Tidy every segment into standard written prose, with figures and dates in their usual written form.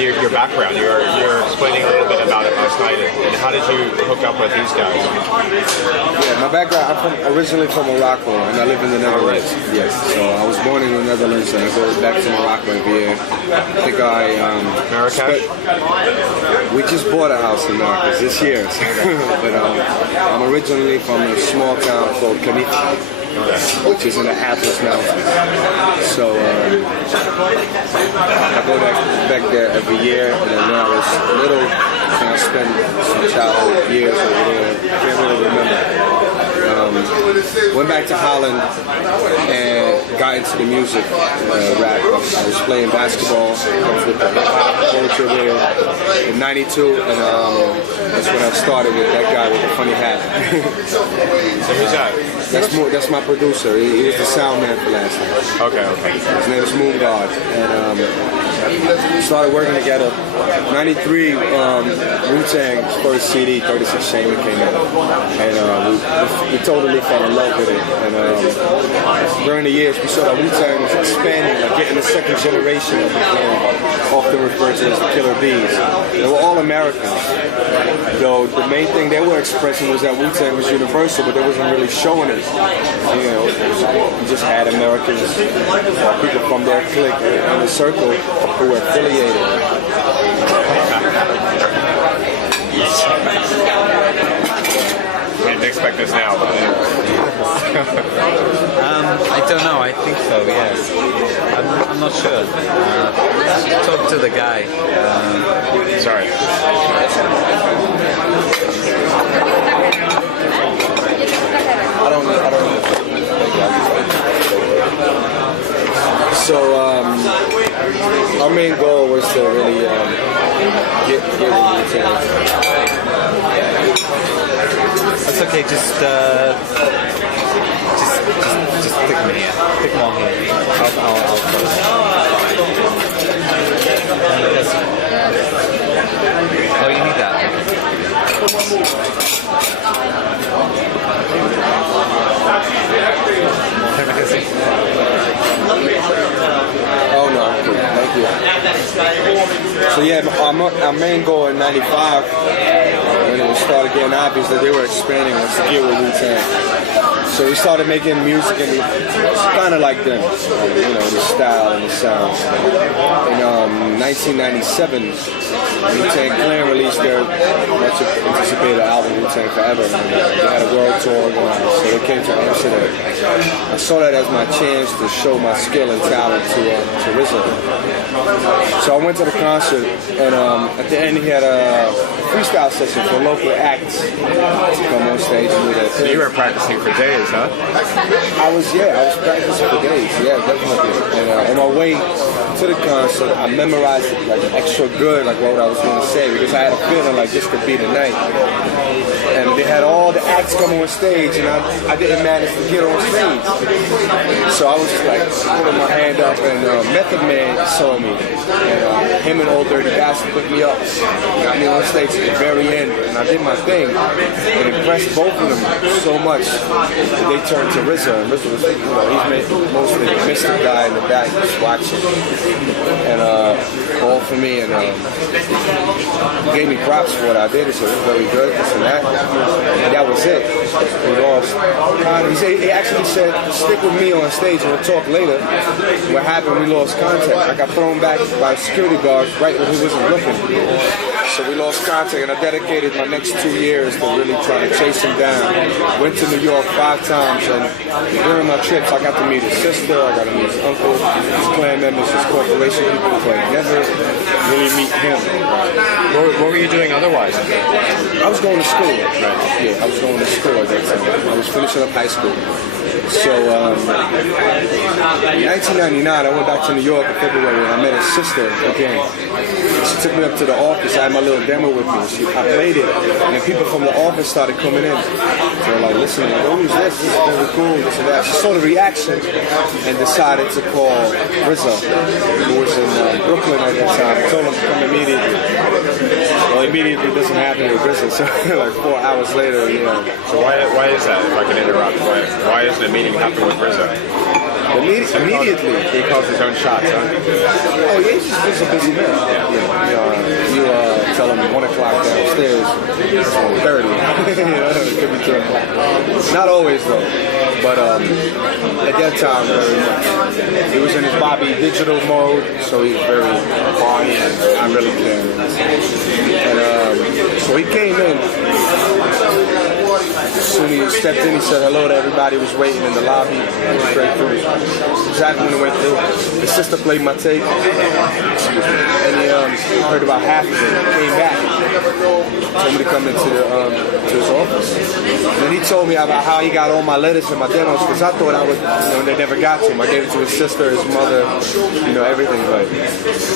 your background. You're explaining a little bit about it last night, and how did you hook up with these guys? Yeah, my background, I'm originally from Morocco, and I live in the Netherlands. Yes, so I was born in the Netherlands, and I go back to Morocco every year. I think Marrakesh? We just bought a house in Marrakesh this year, but I'm originally from a small town called Canife, which is in the Atlas Mountains. So I go back there every year, and then when I was little, I spent some childhood years over there. Can't really remember. Went back to Holland and got into the music, rap. I was playing basketball with the hip-hop culture there in '92, and that's when I started with that guy with the funny hat. So who's that? That's my producer. He was the sound man for last night. Okay. His name is Moon God, and we started working together. '93, Wu-Tang's first CD, 36 Shaman, came out, and we totally fell in love with it. And during the years, we saw that Wu-Tang was expanding, like getting the second generation of the clan, often referred to as the Killer Bees. They were all Americans, though the main thing they were expressing was that Wu-Tang was universal, but they wasn't really showing it. You know, you just had Americans or people from their clique in the circle who were affiliated. Can't expect this now, but I don't know. I think so. Yes. I'm not sure. Talk to the guy. sorry. I don't know. So our main goal was to really get the Wu-Tang. It's okay. Just stick me here. Stick more here. I'll Oh, you need that. Oh no, thank you. So yeah, our main goal in '95, when it started getting obvious that they were expanding, was to get with Wu-Tang. So we started making music, and it's kind of like them, you know, the style and the sound. In 1997, Wu-Tang Clan released their much anticipated album, Wu-Tang Forever. They had a world tour going, so they came to Amsterdam. I saw that as my chance to show my skill and talent to RZA. So I went to the concert, and at the end he had a freestyle session for local acts to come on stage and do that. So you were practicing for days, huh? I was practicing for days, yeah, definitely. And on my way to the concert, I memorized it like extra good, like what I was going to say, because I had a feeling like this could be the night. And they had all the acts coming on stage, and I didn't manage to get on stage. So I was like putting my hand up, and Method Man saw me, and him and Old Dirty Bastard picked me up, got me on stage at the very end, and I did my thing. It impressed both of them so much that they turned to RZA, and RZA was, he's mostly the mystic guy in the back just watching, and called for me, and gave me props for what I did. He said, it was very good, this and that. And that was it. We lost. He actually said, stick with me on stage and we'll talk later. What happened, we lost contact. I got thrown back by security guards right when he wasn't looking. So we lost contact, and I dedicated my next 2 years to really trying to chase him down. Went to New York 5 times, and during my trips I got to meet his sister, I got to meet his uncle, his clan members, his corporation people, but never really meet him. What were you doing otherwise? I was going to school. Right. Yeah, I was going to school at that time. I was finishing up high school. So in 1999, I went back to New York in February, and I met his sister again. She took me up to the office. I had my little demo with me. I played it, and then people from the office started coming in. They were like, listening, like, oh, who's this? This is very cool, this and that. She saw the reaction and decided to call RZA, who was in Brooklyn at that time. I told him to come immediately. Well, immediately doesn't happen with RZA, so like 4 hours later, you know. So why is that, if I can interrupt? Why isn't a meeting happen with RZA? Immediately. He calls his own shots, huh? Oh, yeah, he's just a busy man. Yeah. It could be 2 o'clock. Not always though, but at that time, very much. He was in his Bobby digital mode, so he was very party, and I really cared. And so he came in. As soon as he stepped in, he said hello to everybody who was waiting in the lobby. It was straight through. Exactly when it went through. His sister played my tape, and he heard about half of it. Came back, told me to come into to his office. And then he told me about how he got all my letters and my demos, because I thought I would, they never got to him. I gave it to his sister, his mother, everything. But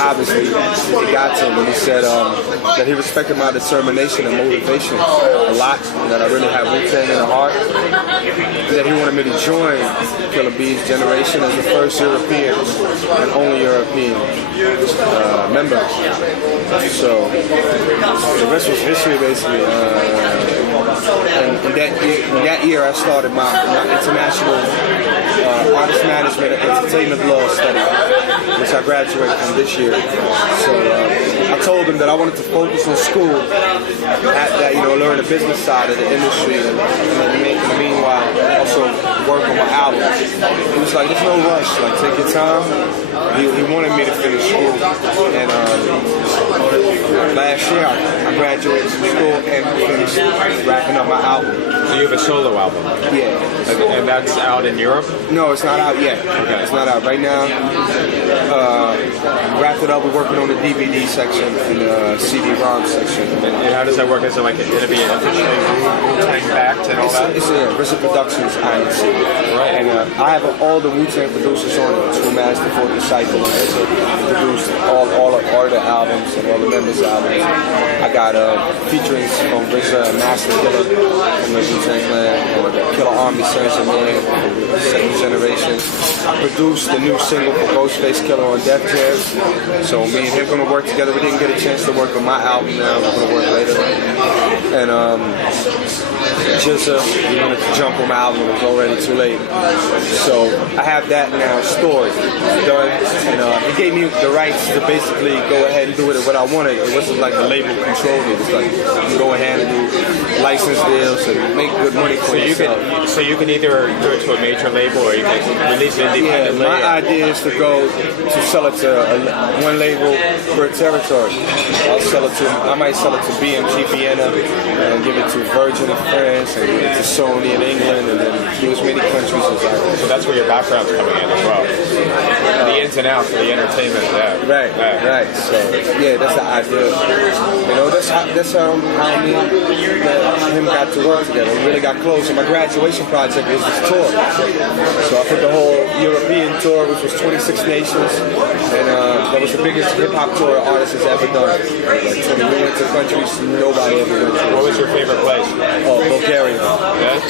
obviously, it got to him. And he said that he respected my determination and motivation a lot, and that I really have Wu-Tang in the heart. And that he wanted me to join Killer B's generation as the first European and only European member. So the rest was history, basically. And that year I started my international artist management and entertainment law study, which I graduated from this year. So I told him that I wanted to focus on school, learn the business side of the industry, and in the meanwhile also work on my album. He was like, there's no rush, like take your time. He wanted me to finish school, and last year I graduated from school and finished wrapping up my album. So you have a solo album? Yeah. And that's out in Europe? No, it's not out yet. Okay. It's not out right now. Wrapped it up. We're working on the DVD section and the CD-ROM section. And how does that work? Is it like going to be officially Wu-Tang backed and all that? It's a RZA Productions INC. Right. And I have all the Wu-Tang producers on it. True Master, Fourth Disciple, and RZA produced all the albums and all the members' albums. I got featurings from RZA and Master Killer from the Wu-Tang Clan, or the Killer Army Saint-Germain from the second generation. I produced the new single for Ghostface Killer on Def Jam. So me and him gonna work together. We didn't get a chance to work on my album now. We're gonna work later. And Jizza, he wanted to jump on my album. It was already too late. So I have that now stored, done. And he gave me the rights to basically go ahead and do it what I wanted. It wasn't like the label controlled me. It was like you can go ahead and do license deals and make good money for yourself. So you can either do it to a major label or you can release it independently. Yeah, my idea is to go to sell it to one label per territory. I might sell it to BMG Vienna and give it to Virgin in France and give it to Sony in England and then do as many countries as I can. So that's where your background's coming in as well. The ins and outs of the entertainment, yeah. Right. So yeah, that's the idea. That's how me and him got to work together. We really got close. And my graduation project was this tour. So I put the whole European tour, which was 26 nations, and that was the biggest hip-hop tour an artist has ever done. Like, we went to countries nobody ever went to. What was your favorite place? Oh, Bulgaria. Yeah?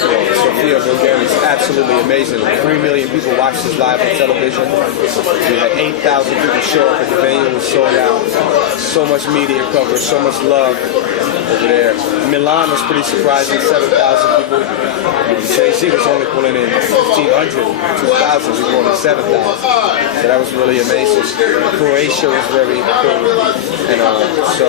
Sofia, Bulgaria. It's absolutely amazing. 3 million people watched this live on television. We had 8,000 people show up at the venue. It was sold out. So much media coverage, so much love over there. Milan was pretty surprising, 7,000 people. Jay-Z was only pulling in 1,500, 2,000, we were only 7,000. So that was really amazing. Croatia was very cool. And so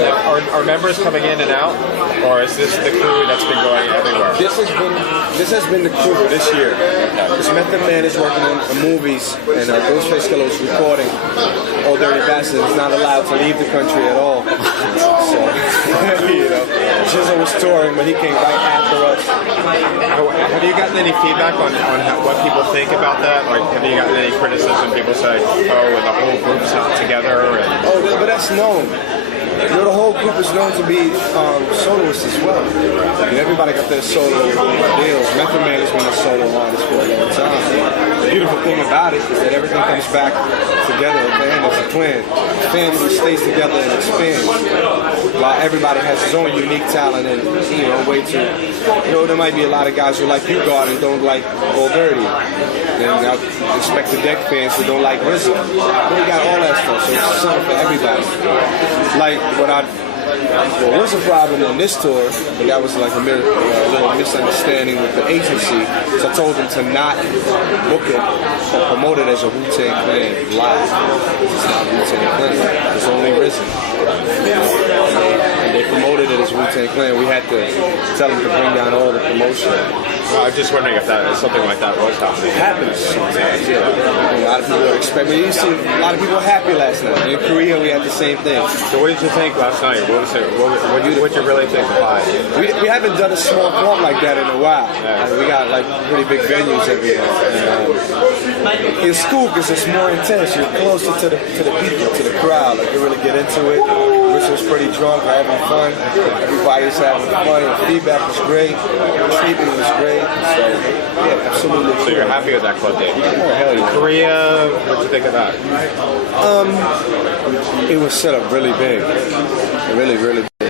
are members coming in and out, or is this the crew that's been going everywhere? This has been the crew this year. This Method Man is working on movies, and Ghostface Killer is recording. Old Dirty Bastard is not allowed to leave the country at all. So, Jizza was touring, but he came right after us. Have you gotten any feedback on what people think about that? Like, have you gotten any criticism? People say, and the whole group's not together. But that's known. The whole group is known to be soloists as well. Everybody got their solo deals. Method Man has been a solo artist for a long time. The beautiful thing about it is that everything comes back together at the end as a clan. The family stays together and expands. While everybody has his own unique talent and way to. There might be a lot of guys who like U-God and don't like Old Dirty. Then I expect the Deck fans who don't like RZA. We got all that stuff, so it's something for everybody. Like what was a problem on this tour, but that was like a little misunderstanding with the agency. So I told them to not book it or promote it as a Wu-Tang Clan live. It's not Wu-Tang Clan. It's only RZA. And they promoted it as Wu-Tang St. Clair, and we had to tell them to bring down all the promotion. Well, I'm just wondering if something like that was happening. It happens sometimes, yeah. A lot of people expect. You see a lot of people happy last night. In Korea, we had the same thing. So what did you think last night? What did you really think of High? We haven't done a small club like that in a while. Yeah. We got like pretty big venues everywhere. And, it's cool because it's more intense. You're closer to the people, to the crowd. Like you really get into it. Rich was pretty drunk, having fun. Everybody's having fun. The feedback was great. The treatment was great. So yeah, absolutely. So you're happy with that club date? Oh hell yeah. Korea, what'd you think of that? It was set up really big. Really, really big.